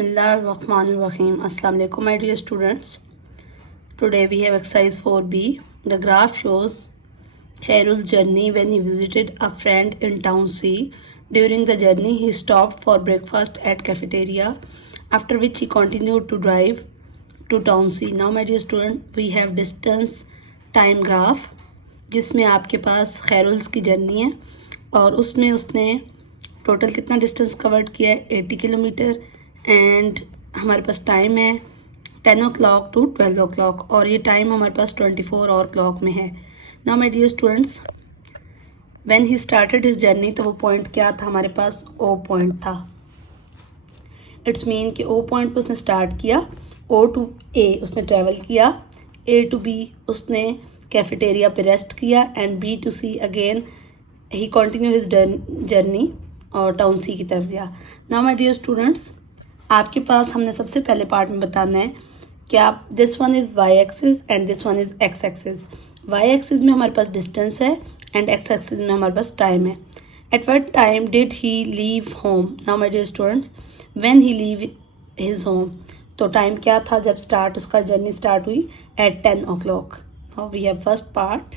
Bismillahirrahmanirrahim. Assalamu alaikum, my dear students. Today we have exercise 4b. The graph shows Khairul's journey when he visited a friend in town C. During the journey, he stopped for breakfast at cafeteria, after which he continued to drive to town C. Now, my dear student, we have distance time graph, जिसमें आपके पास खैरुल्स की journey है और उसमें उसने total कितना distance covered किया है 80 किलोमीटर एंड हमारे पास टाइम है 10 o'clock to 12 o'clock और ये टाइम हमारे पास 24 और क्लॉक में है. Now my dear students, when he started his journey तो वो पॉइंट क्या था हमारे पास, ओ पॉइंट था. इट्स मीन कि ओ पॉइंट पर उसने स्टार्ट किया, ओ टू ए उसने ट्रैवल किया, ए टू बी उसने कैफेटेरिया पे रेस्ट किया and B to C again he continue his journey और टाउन सी की तरफ गया. नाउ माय डियर स्टूडेंट्स, आपके पास हमने सबसे पहले पार्ट में बताना है कि आप this one is Y axis and this one is X axis. Y axis में हमारे पास डिस्टेंस है एंड एक्स एक्सिस में हमारे पास टाइम है. At what time did he leave home. Now my dear students, when he leave his home, तो time क्या था जब स्टार्ट उसका जर्नी स्टार्ट हुई, at 10 o'clock. Now we have first part.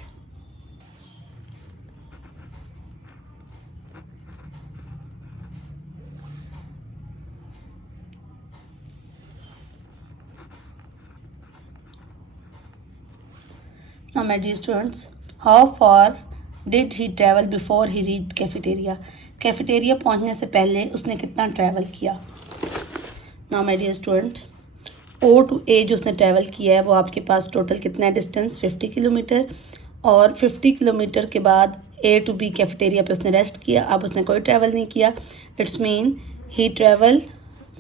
Now, my dear students, how far did he travel before he reached cafeteria? Cafeteria पहुंचने से पहले उसने कितना ट्रैवल किया. Now, my dear student, O to A जो उसने travel किया है वो आपके पास टोटल कितना है डिस्टेंस, 50 किलोमीटर. और 50 किलोमीटर के बाद A to B कैफेटेरिया पे उसने रेस्ट किया. अब उसने कोई ट्रैवल नहीं किया. It's mean he travel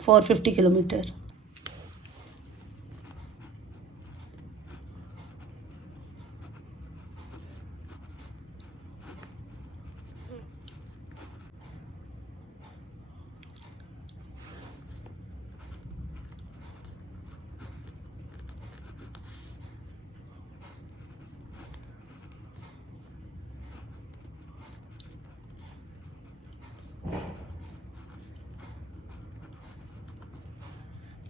for 50 kilometer.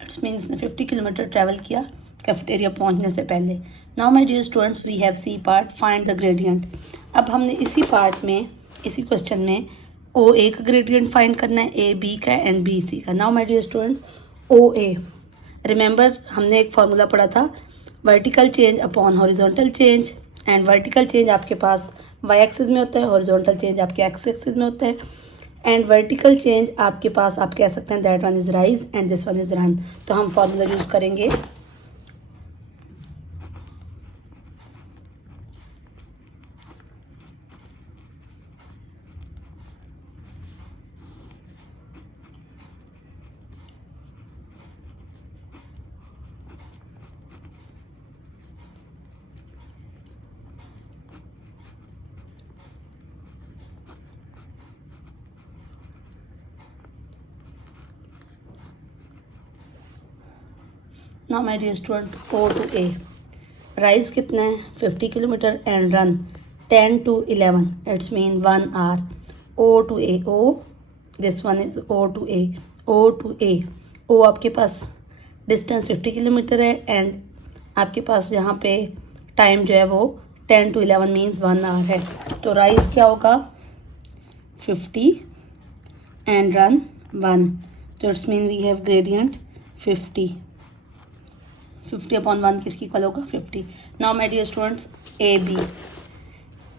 It's means ने 50 किलोमीटर ट्रैवल किया कैफेटेरिया पहुंचने से पहले. Now my dear students, we have C part, find the gradient. अब हमने इसी पार्ट में, इसी क्वेश्चन में ओ ए का ग्रेडियंट फाइंड करना है, ए बी का एंड बी सी का. Now my dear students, O A, remember हमने एक फार्मूला पढ़ा था, vertical change upon horizontal change. And vertical change आपके पास वाई एक्सिस में होता है, हॉरिजॉन्टल चेंज आपके एक्स एक्सिस में होता है. एंड वर्टिकल चेंज आपके पास आप कह सकते हैं that one is rise and this one is run. तो हम फॉर्मूला यूज़ करेंगे. Now my dear student, O to A, rise कितना है 50 kilometre and run 10 to 11. It's mean 1 hour. O to A, O this one is O to A, O to A. O आपके पास distance 50 kilometre है and आपके पास यहाँ पे time जो है वो 10 to 11 मीन्स 1 hour है. तो राइज क्या होगा 50 एंड रन 1. तो it's mean we have gradient 50 upon 1 किसकी इक्वल होगा 50. Now my dear students, A B,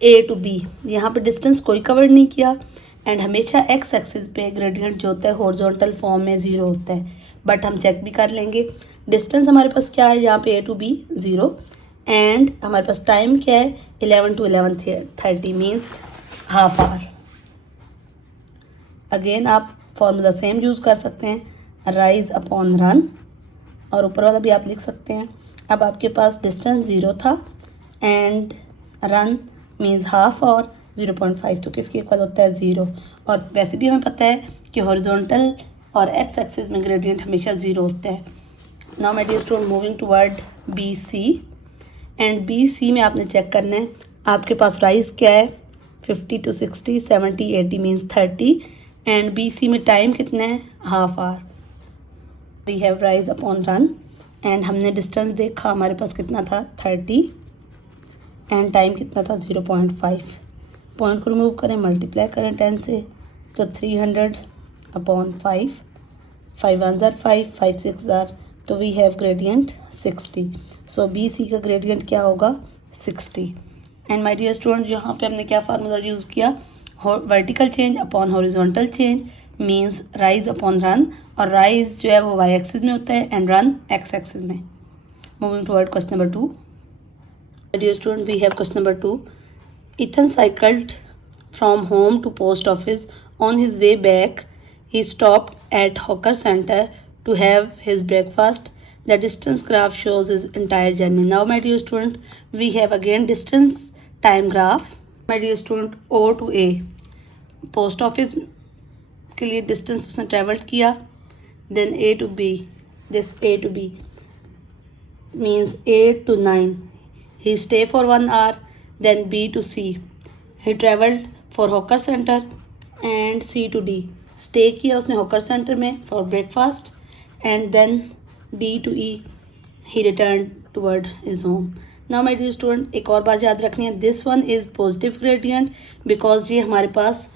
A to B, यहाँ पे डिस्टेंस कोई कवर नहीं किया एंड हमेशा एक्स एक्सिस पे ग्रेडियंट जो होता है हॉरिजॉन्टल फॉर्म में 0 होता है. बट हम चेक भी कर लेंगे. डिस्टेंस हमारे पास क्या है यहाँ पे ए टू बी 0 एंड हमारे पास टाइम क्या है 11 to 11:30 means half hour. Again आप फॉर्मूला सेम यूज़ कर सकते हैं, राइज अपॉन रन, और ऊपर वाला भी आप लिख सकते हैं. अब आपके पास डिस्टेंस 0 था एंड रन मीन्स हाफ और 0.5, तो किसके इक्वल होता है 0. और वैसे भी हमें पता है कि हॉरिजॉन्टल और एक्स एक्सिस में ग्रेडियंट हमेशा 0 होता है. Now my dear student, moving toward B C. And B C में आपने चेक करना है आपके पास राइज क्या है 50 to 60, 70, 80 means 30. And B C में टाइम कितना है half hour. We have rise upon run and हमने डिस्टेंस देखा हमारे पास कितना था 30 एंड टाइम कितना था 0.5। पॉइंट को रिमूव करें, मल्टीप्लाई करें 10 से, तो 300 अपॉन 5, 5 1 ज़ार 5, 5 6 ज़ार, तो we have gradient 60। So B C का ग्रेडियंट क्या होगा 60। एंड माय डियर स्टूडेंट यहाँ पे हमने क्या फार्मूला यूज़ किया, vertical change upon horizontal change means rise upon run, और राइज जो है वो वाई एक्सिस में होता है एंड रन एक्स एक्सिस में। Moving toward question number 2। Dear student we have question number 2। Ethan cycled from home to post office. On his way back, he stopped at Hawker Center to have his breakfast. The distance graph shows his entire journey. Now, my dear student, we have again distance time graph. My dear student, O to A. Post office के लिए distance उसने travelled किया, then A to B. This A to B means 8 to 9. He stay for 1 hour. Then B to C. He traveled for Hawker Center and C to D. Stay किया उसने hawker centre में for breakfast and then D to E. He returned toward his home. Now my dear student, एक और बात याद रखनी है, this one is positive gradient because ये हमारे पास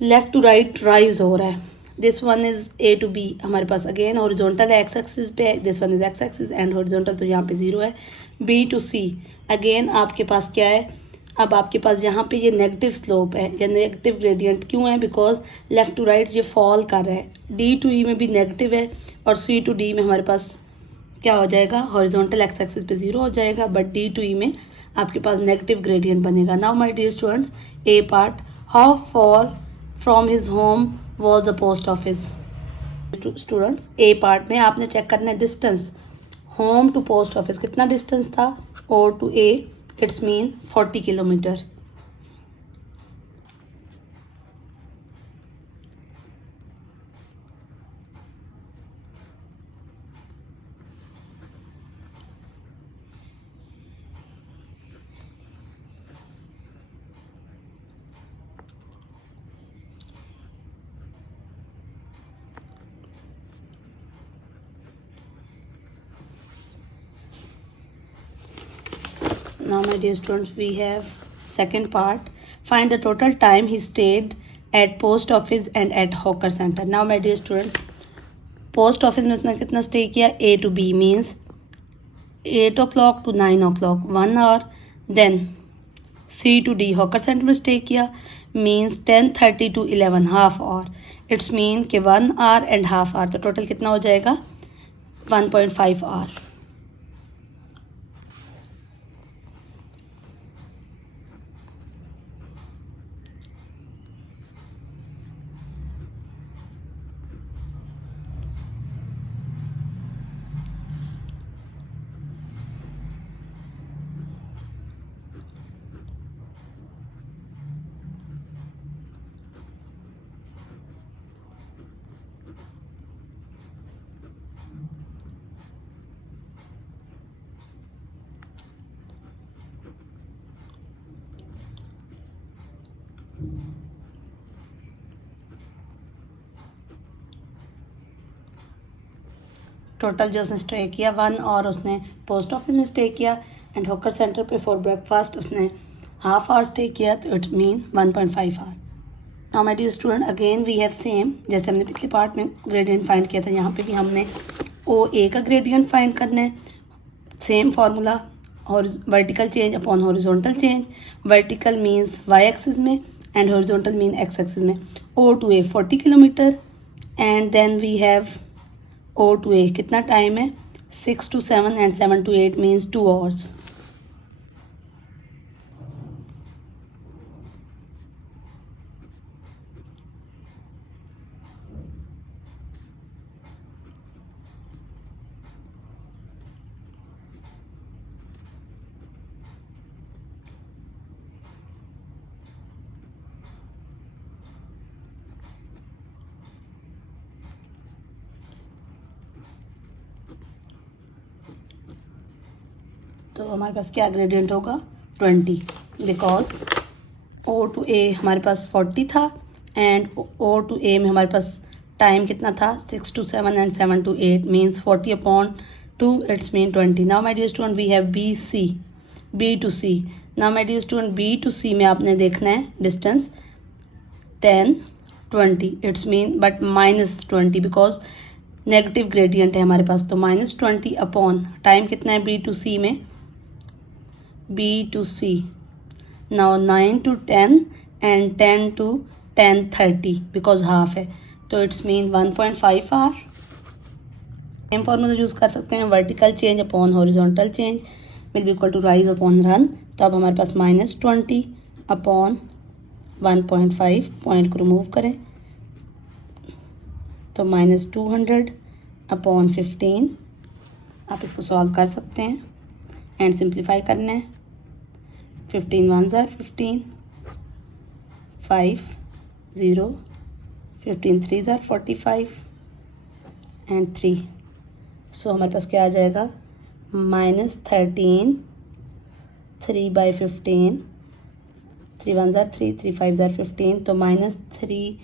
left to right rise हो रहा है. This one is A to B हमारे पास again horizontal है, x axis पे है, this one is x axis and horizontal तो यहाँ पे 0 है. B to C अगेन आपके पास क्या है, अब आपके पास यहाँ पे ये नेगेटिव स्लोप है या नेगेटिव ग्रेडियंट क्यों है, बिकॉज लेफ़्ट टू राइट ये फॉल कर रहा है. D to E में भी नेगेटिव है और C to D में हमारे पास क्या हो जाएगा, हॉरिजॉन्टल एक्स एक्सिस पे 0 हो जाएगा, बट D to E में आपके पास नेगेटिव ग्रेडियंट बनेगा. Now my dear students, A part, how far from his home was the post office. Students A part में आपने चेक करना है distance home to post office कितना डिस्टेंस था, O to A इट्स मीन 40 किलोमीटर. Now my dear students, we have second part. Find the total time he stayed at post office and at hawker center. Now my dear student, post office में उसने कितना stay किया, A to B means 8 o'clock to 9 o'clock 1 hour. Then C to D hawker center में stay किया means 10:30 to 11 half hour. It's mean कि 1 hour and half hour, तो total कितना हो जाएगा 1.5 hour. टोटल जो उसने स्टे किया 1 और उसने पोस्ट ऑफिस में स्टे किया एंड हॉकर सेंटर पे फॉर ब्रेकफास्ट उसने हाफ आवर स्टे किया, तो it mean 1.5 hour. Now my dear student, again we have same जैसे हमने पिछले पार्ट में ग्रेडियंट फाइंड किया था, यहाँ पे भी हमने OA का ग्रेडियंट फाइंड करना है. सेम फार्मूला, और vertical change upon horizontal change. Vertical means Y axis में and horizontal mean X axis में. O to A 40 kilometre and then we have O to A कितना टाइम है 6 to 7 and 7 to 8 means 2 hours. तो हमारे पास क्या gradient होगा 20, because O to A हमारे पास 40 था एंड O to A में हमारे पास टाइम कितना था 6 to 7 and 7 to 8 means 40 upon 2, it's mean 20. Now my dear student we have B to C. Now my dear student B to C में आपने देखना है distance 10 20, it's mean but -20 because negative gradient है हमारे पास, तो -20 upon time कितना है B to C में, B to C now 9 to 10 and 10 to 10:30 because half है, तो इट्स मीन 1.5 आवर. सेम फॉर्मूला यूज़ कर सकते हैं, vertical change upon horizontal change will be equal to rise upon run. तो अब हमारे पास -20 अपॉन 1.5, पॉइंट को रिमूव करें तो -200 अपॉन 15. आप इसको सॉल्व कर सकते हैं एंड सिंप्लीफाई करना है. 15 1s are 15, 5 0, 15 3s are 45 and 3. सो हमारे पास क्या आ जाएगा -13, 3/15, 3 1s are 3, 3 5s are 15, तो -13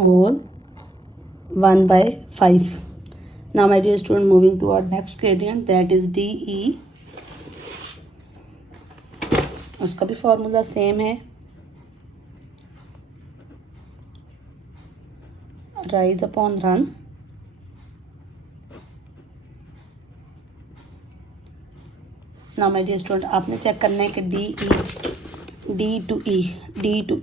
whole 1/5. Now my dear student, moving to our next gradient, that is DE. उसका भी फॉर्मूला सेम है, rise upon run. Now my dear student आपने check करना है कि D to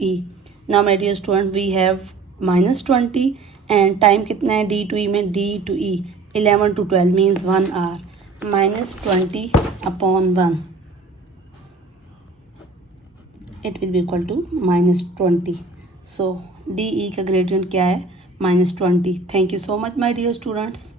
E. Now my dear student we have -20 and time कितना है D to E में, D to E 11 to 12 means 1 hour. -20 upon 1 it will be equal to -20. So DE का gradient क्या है, -20. Thank you so much my dear students.